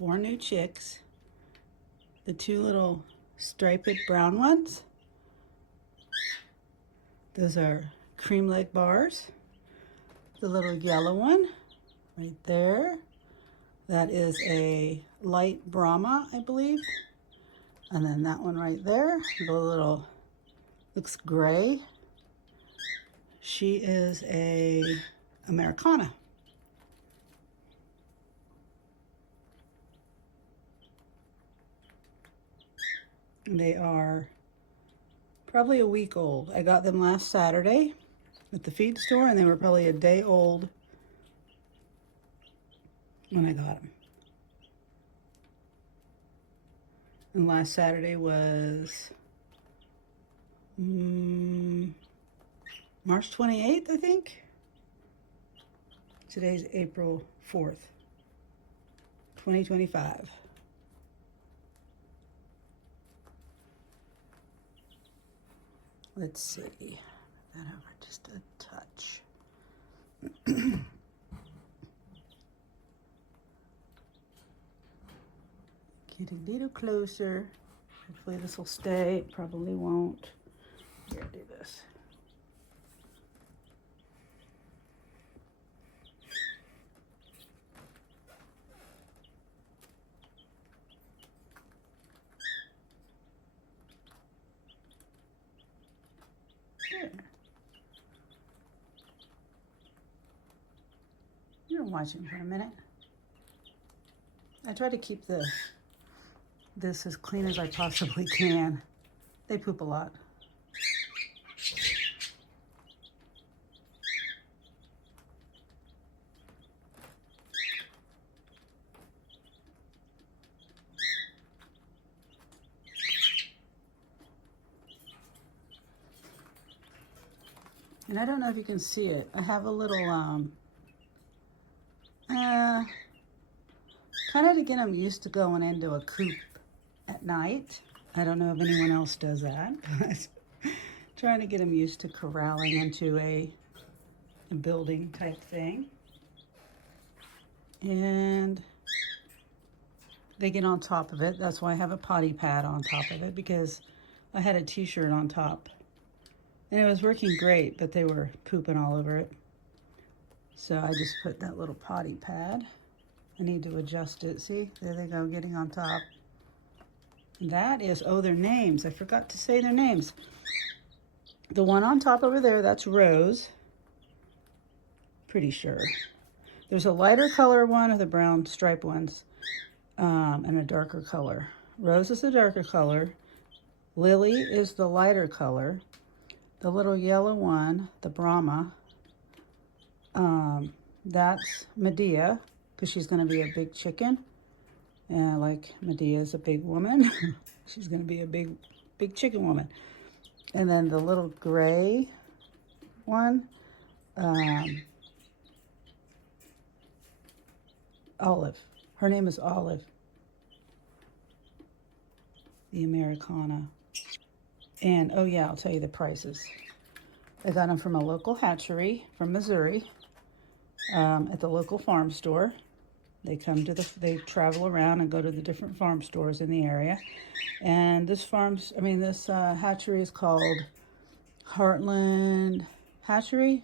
4 new chicks. The 2 little striped brown ones. Those are Cream Legbars. The little yellow one right there. That is a Light Brahama, I believe. And then that one right there, the little, looks gray. She is a Americana. They are probably a week old. I got them last Saturday at the feed store, and they were probably a day old when I got them. And last Saturday was March 28th, I think. Today's April 4th, 2025. Let's see, move that over just a touch. Get a little closer. Hopefully this will stay. It probably won't. Here, do this. There. You're watching for a minute. I try to keep this as clean as I possibly can. They poop a lot. And I don't know if you can see it. I have a little, kind of to get them used to going into a coop at night. I don't know if anyone else does that, but trying to get them used to corralling into a building type thing. And they get on top of it. That's why I have a potty pad on top of it, because I had a t-shirt on top. And it was working great, but they were pooping all over it. So I just put that little potty pad. I need to adjust it. See, there they go, getting on top. That is, oh, their names. I forgot to say their names. The one on top over there, that's Rose. Pretty sure. There's a lighter color one of the brown stripe ones, and a darker color. Rose is the darker color. Lily is the lighter color. The little yellow one, the Brahma, that's Medea, because she's going to be a big chicken. And like Medea is a big woman, she's going to be a big chicken woman. And then the little gray one, Olive. Her name is Olive, the Americana. And, oh yeah, I'll tell you the prices. I got them from a local hatchery from Missouri, at the local farm store. They come to they travel around and go to the different farm stores in the area. And this hatchery is called Heartland Hatchery.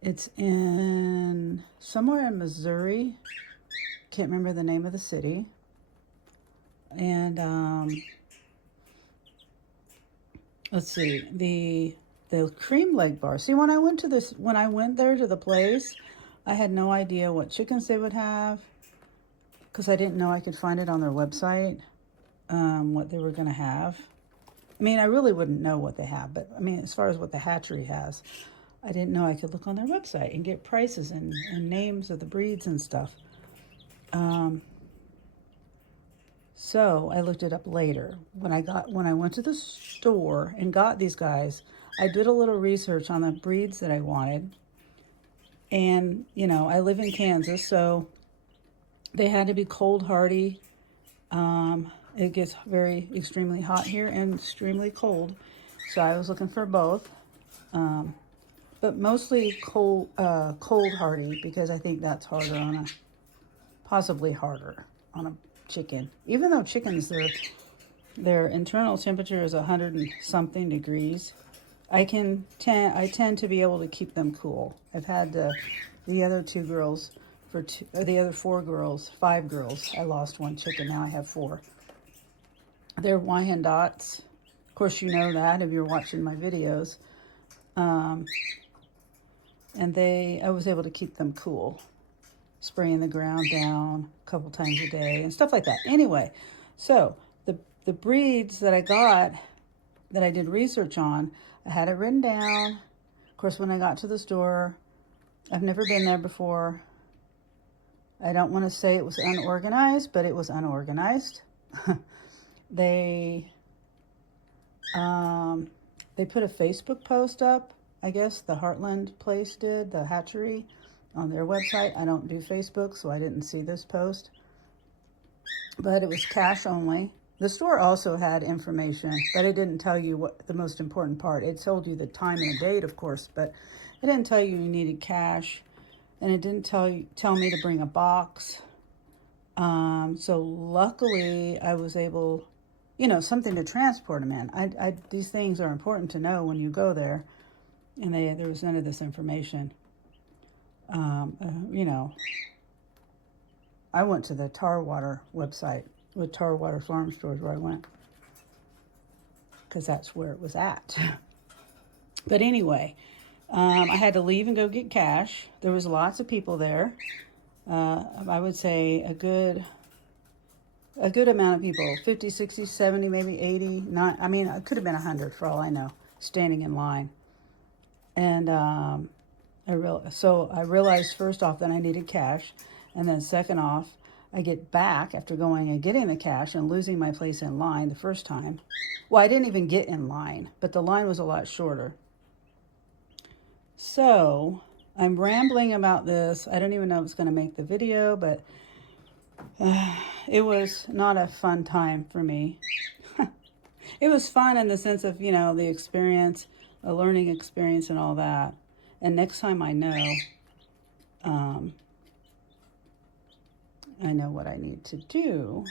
It's in somewhere in Missouri. Can't remember the name of the city. And, let's see, the Cream Legbar. See, when I went there to the place, I had no idea what chickens they would have, because I didn't know I could find it on their website, what they were going to have. I mean, I really wouldn't know what they have, but I mean, as far as what the hatchery has, I didn't know I could look on their website and get prices and names of the breeds and stuff. So I looked it up later. When I went to the store and got these guys, I did a little research on the breeds that I wanted. And, you know, I live in Kansas, so they had to be cold hardy. It gets extremely hot here and extremely cold. So I was looking for both. But mostly cold hardy, because I think that's possibly harder on a chicken. Even though chickens, their internal temperature is 100 and something degrees, I tend to be able to keep them cool. I've had the other two girls, the other 4 girls, 5 girls. I lost 1 chicken, now I have 4. They're Wyandottes. Of course, you know that if you're watching my videos. And I was able to keep them cool, spraying the ground down a couple times a day and stuff like that. Anyway, so the breeds that I got, that I did research on, I had it written down. Of course, when I got to the store, I've never been there before. I don't want to say it was unorganized, but it was unorganized. They put a Facebook post up, I guess the Heartland place did, the hatchery, on their website. I don't do Facebook, so I didn't see this post. But it was cash only. The store also had information, but it didn't tell you what the most important part. It told you the time and the date, of course, but it didn't tell you needed cash, and it didn't tell me to bring a box. So luckily, I was able, something to transport them in. These things are important to know when you go there, and there was none of this information. I went to the Tarwater website with Tarwater Farmstore where I went, because that's where it was at. But anyway, I had to leave and go get cash. There was lots of people there. I would say a good amount of people, 50, 60, 70, maybe 80, it could have been 100 for all I know, standing in line. And I realized first off that I needed cash, and then second off, I get back after going and getting the cash and losing my place in line the first time. Well, I didn't even get in line, but the line was a lot shorter. So I'm rambling about this. I don't even know if it's going to make the video, but it was not a fun time for me. It was fun in the sense of, the experience, a learning experience and all that. And next time I know what I need to do.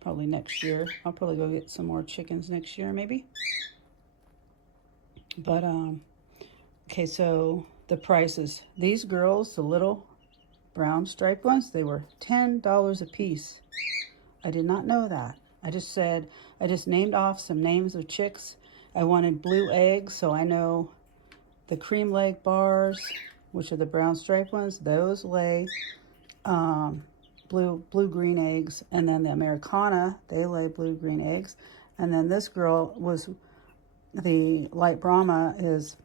Probably next year. I'll probably go get some more chickens next year, maybe. But, okay, so the prices. These girls, the little brown striped ones, they were $10 a piece. I did not know that. I just named off some names of chicks. I wanted blue eggs, so I know the Cream Legbars, which are the brown striped ones, those lay blue-green eggs. And then the Americana, they lay blue-green eggs. And then this girl was, the Light Brahama is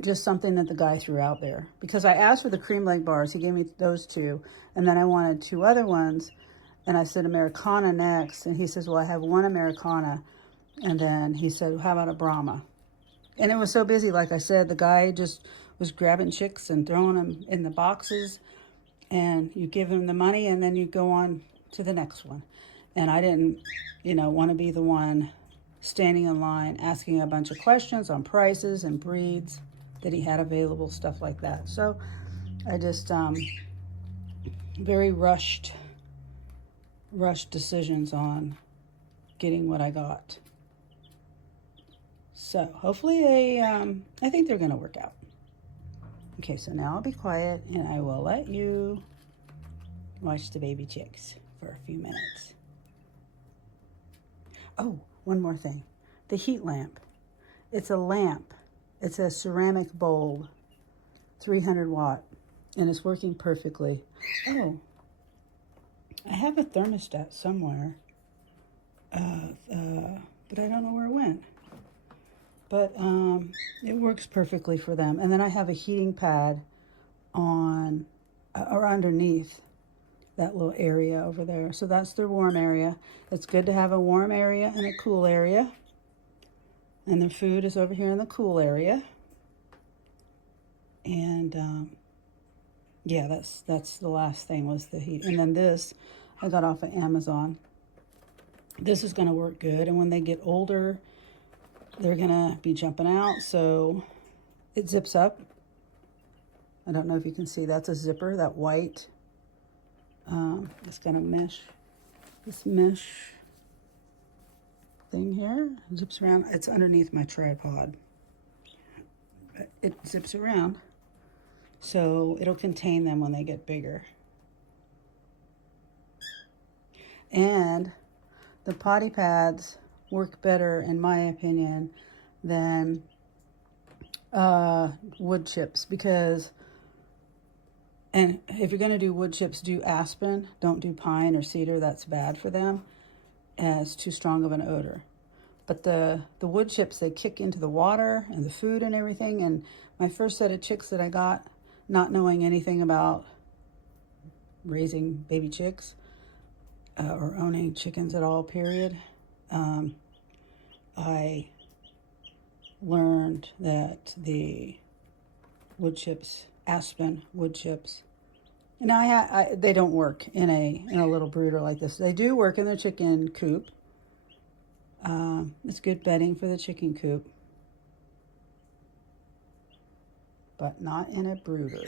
just something that the guy threw out there. Because I asked for the Cream Legbars, he gave me those 2. And then I wanted 2 other ones. And I said Americana next. And he says, well, I have 1 Americana. And then he said, how about a Brahma? And it was so busy, like I said, the guy just was grabbing chicks and throwing them in the boxes. And you give him the money, and then you go on to the next one. And I didn't, want to be the one standing in line asking a bunch of questions on prices and breeds that he had available, stuff like that. So I just very rushed decisions on getting what I got. So hopefully I think they're going to work out. Okay, so now I'll be quiet and I will let you watch the baby chicks for a few minutes. Oh, one more thing. The heat lamp. It's a lamp. It's a ceramic bulb, 300 watt, and it's working perfectly. Oh, I have a thermostat somewhere, but I don't know where it went. But it works perfectly for them. And then I have a heating pad on or underneath that little area over there. So that's their warm area. It's good to have a warm area and a cool area. And their food is over here in the cool area. And yeah, that's the last thing was the heat. And then this I got off of Amazon. This is going to work good. And when they get older, they're going to be jumping out, so it zips up. I don't know if you can see, that's a zipper, that white It's got a mesh, this mesh thing here, zips around. It's underneath my tripod. It zips around, so it'll contain them when they get bigger. And the potty pads work better, in my opinion, than wood chips, because, and if you're going to do wood chips, do aspen, don't do pine or cedar. That's bad for them, and it's too strong of an odor. But the wood chips, they kick into the water and the food and everything. And my first set of chicks that I got, not knowing anything about raising baby chicks or owning chickens at all, period, I learned that the wood chips, aspen wood chips, and they don't work in a little brooder like this. They do work in the chicken coop. It's good bedding for the chicken coop, but not in a brooder.